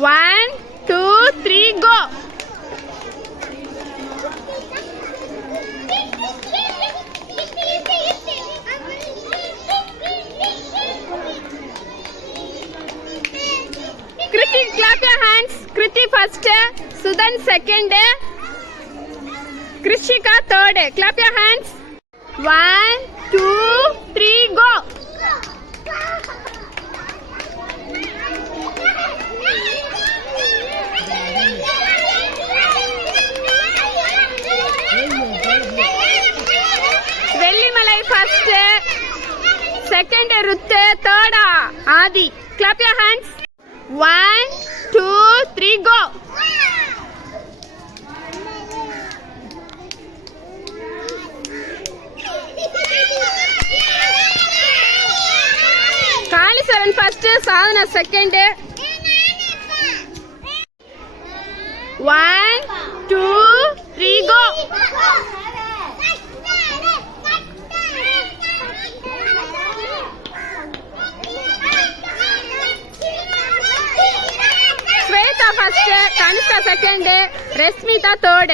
1, 2, 3, go. Kriti, clap your hands. Kriti first, Sudan second, Krishika third. Clap your hands. 1, 2, 3, go. Vellimalai first, second Ruth, third Adi. Clap your hands. 1, 2, 3, go. Kaliswaran first, Sadhana second. 1, 2, 3, go. Sweta first, Kanishka second, Resmita third.